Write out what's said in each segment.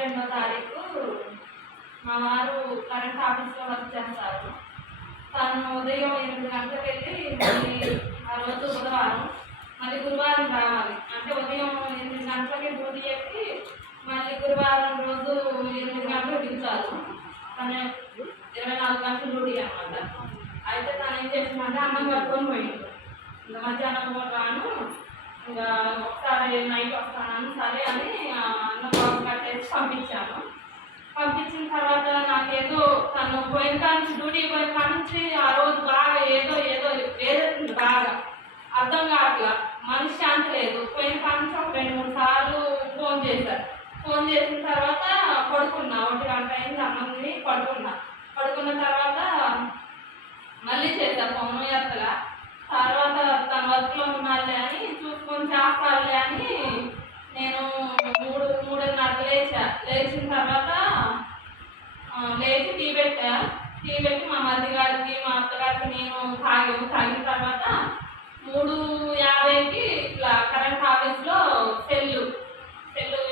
22వ తారీఖు మా వారు కరెంట్ ఆఫీస్లో వర్క్ చేస్తారు. తను ఉదయం 8 గంటలకు వెళ్ళి మళ్ళీ ఆ రోజు బుధవారం మళ్ళీ గురువారం రావాలి. అంటే ఉదయం 8 గంటలకి డ్యూటీ ఎక్కి మళ్ళీ గురువారం రోజు 8 గంటలకు దిగుతారు. తను 24 గంటలు డ్యూటీ అనమాట. అయితే తను ఏం చేసిందంటే అన్నం కట్టుకొని పోయిండు. ఇంకా మధ్యాహ్నం కూడా రాను, ఇంకా ఒకసారి నైట్ వస్తాను సరే అని అన్నం బాక్స్ కట్టేసి పంపించాను. పంపించిన తర్వాత నాకేదో తను పోయిన కాంచి డ్యూటీ పోయిన కాంచి ఆ రోజు బాగా ఏదో ఏదో వేరేస్తుంది, బాగా అర్థం కావట్లా, మనశ్శాంతి లేదు. పోయిన కాంచి ఒక 2-3 సార్లు ఫోన్ చేశారు. ఫోన్ చేసిన తర్వాత పడుకున్నా, 1 గంట అయింది, అన్నం తిని పడుకున్న తర్వాత మళ్ళీ చేశారు ఫోన్ ఎత్తలా. తర్వాత తన వర్క్లో ఉన్నాలే అని చూసుకొని చేస్తారులే అని నేను 3:30 లేచిన తర్వాత లేచి టీ పెట్టి మా మరిది గారికి మా అత్తగారికి నేను తాగిన తర్వాత 3:50కి ఇట్లా కరెంట్ ఆఫీస్లో సెల్లు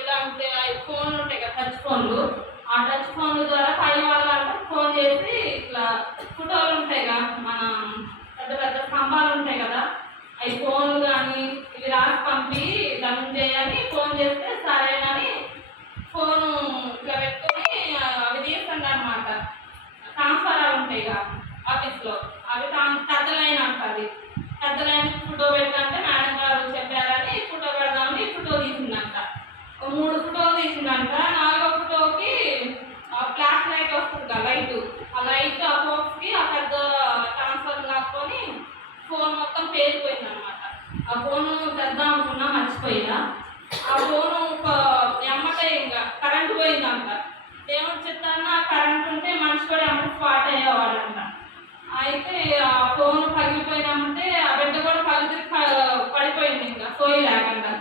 ఇలా ఉంటే ఫోన్లు ఉంటాయి కదా, టచ్ ఫోన్లు, ఆ టచ్ ఫోన్ల ద్వారా పై వాళ్ళంటే ఫోన్ చేసి ఇట్లా ఫోటోలు ఉంటాయి కదా, మన పెద్ద పెద్ద స్తంభాలు ఉంటాయి కదా, అవి ఫోన్లు కానీ ఇవి రాసి పంపి ధనంజయని ఫోన్ చేస్తే సరేనని ఫోను ఇట్లా పెట్టుకొని అవి తీస్తుండ అనమాట. ట్రాన్స్ఫారాలు ఉంటాయి కదా ఆఫీస్లో, అవి పెద్ద లైన్ అంటుంది. పెద్ద లైన్ ఫోటో పెట్టంటే మేడం గారు చెప్పారని ఫోటో పెడదామని ఫోటో తీసిందంట. 3 ఫోటోలు తీసిందంట. 4వ ఫోటోకి ఫ్లాష్ లైట్ వస్తుంది కదా, ఆ లైట్ ఆ ఫోక్స్కి ఆ పెద్ద ట్రాన్స్ఫర్ లాక్కొని ఫోన్ మొత్తం పేలిపోయింది అనమాట. ఆ ఫోను తెద్దాం అనుకున్నా, మర్చిపోయినా. ఆ ఫోను ఎమ్మటే ఇంకా కరెంటు పోయిందంట. ఏమని చెప్తాను, కరెంట్ ఉంటే మనిషి కూడా ఎమ్మటే స్పాట్ అయ్యేవాడంట. అయితే ఆ ఫోన్ పగిలిపోయినామంటే ఆ బిడ్డ కూడా పడిపోయింది, ఇంకా సోయి లేకుండా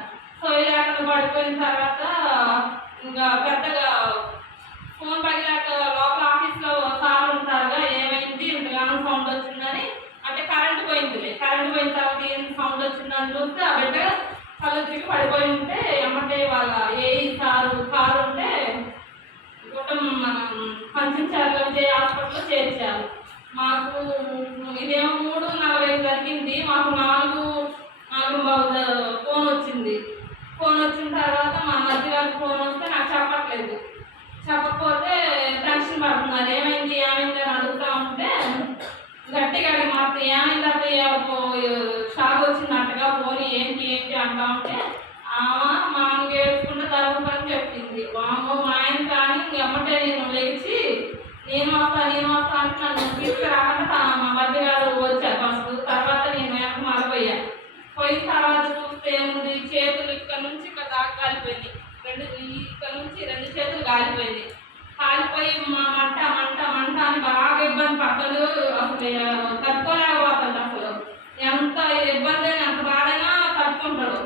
పడిపోయిన తర్వాత ఇంకా పెద్దగా ఫోన్ పగిలాక లోపల ఆఫీస్లో సార్ ఉంటారుగా, ఏమైంది ఇంతగానో సౌండ్ వచ్చిందని, అంటే కరెంటు పోయిన తర్వాత ఏం సౌండ్ వచ్చిందని చూస్తే ఆ బిడ్డ కళ్ళు తిరిగి పడిపోయి ఉంటే ఎమ్మటే వాళ్ళ ఏఈ కారు ఉంటే మనం పంచించారు, విజయ్ హాస్పిటల్లో చేర్చారు. మాకు ఇదేమో 3:40 జరిగింది. మాకు 4:45 ఫోన్ వచ్చింది. ఫోన్ వచ్చిన తర్వాత మా మధ్య గారికి ఫోన్ వస్తే నాకు చెప్పకపోతే టెన్షన్ పడుతున్నారు. ఏమైంది అని అడుగుతూ ఉంటే గట్టిగా అడిగి మాత్రం ఏమైందంటే షాక్ వచ్చిందంటగా, ఫోన్ ఏంటి అంటా ఉంటే మా అమ్మ ఏడ్చుకుంటే తరుగుతుందని చెప్పింది. మా ఆయన కానీ ఎమ్మటే నేను లేచి నేను వస్తా అంటే నన్ను తీసుకురాకుండా మా మధ్య గారు వచ్చారు ఫస్ట్. తర్వాత నేను వెనక మరపోయాను. పోయిన తర్వాత చూస్తే ఏముంది, చేతులు ఇక్కడ నుంచి ఇక్కడ దాకా కాలిపోయింది. ఇక్కడ నుంచి 2 చేతులు కాలిపోయింది. కాలిపోయి మా మంట అని బాగా ఇబ్బంది పడతాడు. అసలు తట్టుకోలేకపోతాడు. అసలు ఎంత ఇబ్బంది అయినా ఎంత బాధైనా తట్టుకుంటాడు.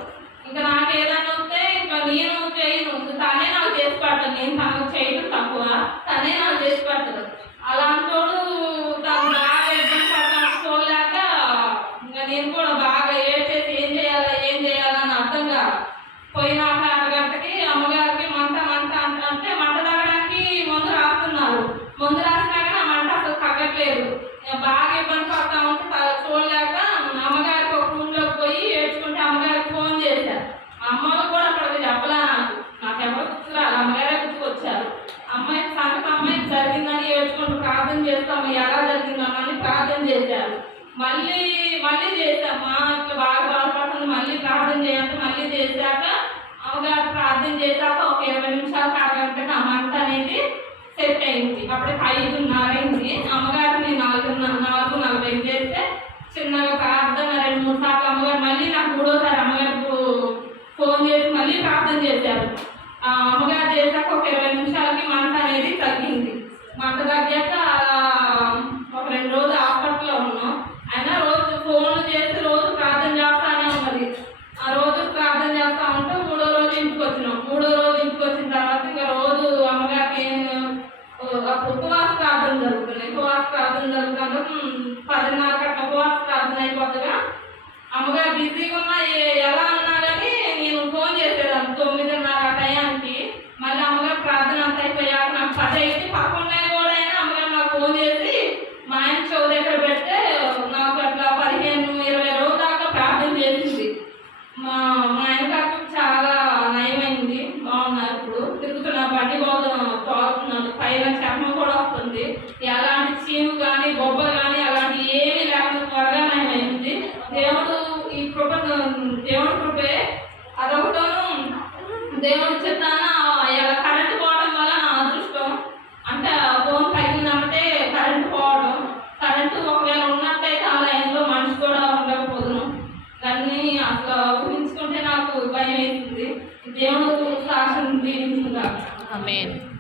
ఇంకా నాకు ఏదైనా వస్తే ఇంకా నేను చేయను, తనే నాకు చేసి పడతాడు. నేను తనకు చేయడం తక్కువ, తనే నాకు చేసి పడతాడు. అలాంటోడు తను బాగా ఇబ్బంది పడతాను చూడలేక ఇంకా నేను కూడా బాగా ఏడ్చేసి ఏం చేయాలని అర్థం కాదు. పోయిన 1 గంటకి అమ్మగారికి మంట అంటే మంట తగ్గడానికి మందు రాస్తున్నారు. మందు రాసినా కానీ ఆ మంట అసలు తగ్గట్లేదు. బాగా ఇబ్బంది పడతా ఉంటే చూడలేక అమ్మగారికి ఒక రూమ్లోకి పోయి ఏడ్చుకుంటే అమ్మగారికి ఫోన్ చేశారు. అమ్మకు కూడా అక్కడికి చెప్పలే, నాకు ఎవరు గుర్తురాలి, అమ్మగారే గుర్తుకొచ్చారు. అమ్మాయికి జరిగిందని ఏడ్చుకుంటూ ప్రార్థన చేస్తాము, ఎలా జరిగిందని ప్రార్థన చేశారు. మళ్ళీ చేశాం. మా ఇట్లా బాగా బాధపడుతుంది, మళ్ళీ ప్రార్థన చేయాలంటే మళ్ళీ చేశాక అమ్మగారు ప్రార్థన చేశాక ఒక 20 నిమిషాలు 1 గంటకి ఆ మంట అనేది సెట్ అయింది. అప్పటికి 5:30 అయింది. అమ్మగారిని 4:40 చేస్తే చిన్నగా ప్రార్థన 2-3 సార్లు అమ్మగారు మళ్ళీ నాకు 3వసారి అమ్మగారికి ఫోన్ చేసి మళ్ళీ ప్రార్థన చేశారు. అమ్మగారు చేశాక ఒక 20 నిమిషాలకి మంట అనేది తగ్గింది. మంట తగ్గాక ఒక 2 రోజులు హాస్పిటల్లో ఉన్నాం. అయినా రోజు ఫోన్లు చేసి రోజు ప్రార్థన చేస్తానే ఉన్నది. ఆ రోజు ప్రార్థన చేస్తా ఉంటే 3వ రోజు ఇంటికి వచ్చినాం. 3వ రోజు ఇంటికి వచ్చిన తర్వాత ఇంకా రోజు అమ్మగారికి ఉపవాస ప్రార్థన జరుగుతుంది. ఉపవాస ప్రార్థన జరుగుతుంటే 10:30 అట్లా ఉపవాస ప్రార్థన అయిపోతుందిగా. అమ్మగారు బిజీగా ఉన్నా ఎలా ఉన్నా కానీ నేను ఫోన్ చేసేదాన్ని 9:30 టయానికి. మళ్ళీ అమ్మగారు ప్రార్థన దేవుడు ఈ కృప దేవుడి కృపే అదొకటోను. దేవుడి చెప్తాన ఇలా కరెంట్ పోవడం వల్ల నా అదృష్టం అంటే ఫోన్ పగిలినప్పుడే కరెంట్ పోవడం. కరెంటు ఒకవేళ ఉన్నట్టయితే ఆ లైన్లో మనిషి కూడా ఉండకపోదును. దాన్ని అసలు ఊహించుకుంటే నాకు భయం వేస్తుంది. దేవుడు సాక్షి దీవించుగా. ఆమేన్.